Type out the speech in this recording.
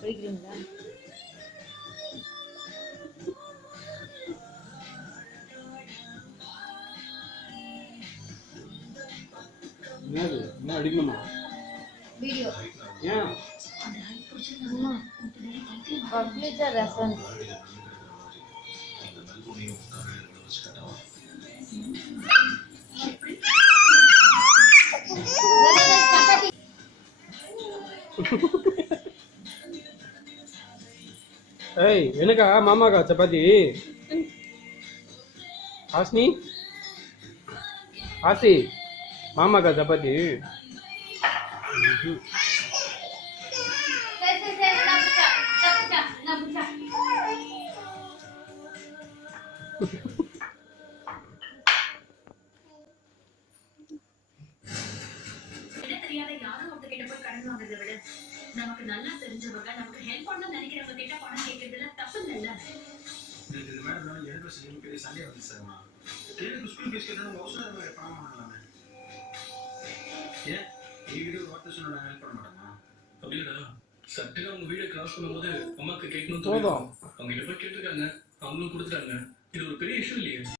போய்க்கிறீங்களா? என்ன அடிக்கணுமா? வீடியோ ஏன் publisher reference ஏய் எனக்கா மாமாக்கா சப்பாத்தி? ஆஸ்னி ஆசி மாமாக்கா சப்பாத்தி? நமக்கு நல்லா தெரிஞ்சவங்க நமக்கு ஹெல்ப் பண்ண நினைக்கிறவங்க கிட்ட பணம் கேட்கறதுல தப்பு இல்ல. இது மேடம் யூனிவர்சிட்டி பெரிய சண்டே வந்து சார் கேளுக்கு ஸ்கூல் ஃபீஸ் கேட்டா அவசரம் பணம் வாங்கலாமே. ஏன் வீடியோ வார்த்தை சொன்னா ஹெல்ப் பண்ண மாட்டாங்க? அப்படியா? சட்டுன்னு அவங்க வீடியோ கிராஸ் பண்ணும்போது அம்மாக்கு கேட்கணும் தோணும். அவங்க கிட்ட போய் கேட்டிருக்காங்க, அவங்களும் கொடுத்துட்டாங்க. இது ஒரு பெரிய இஷ்யூ இல்லையே.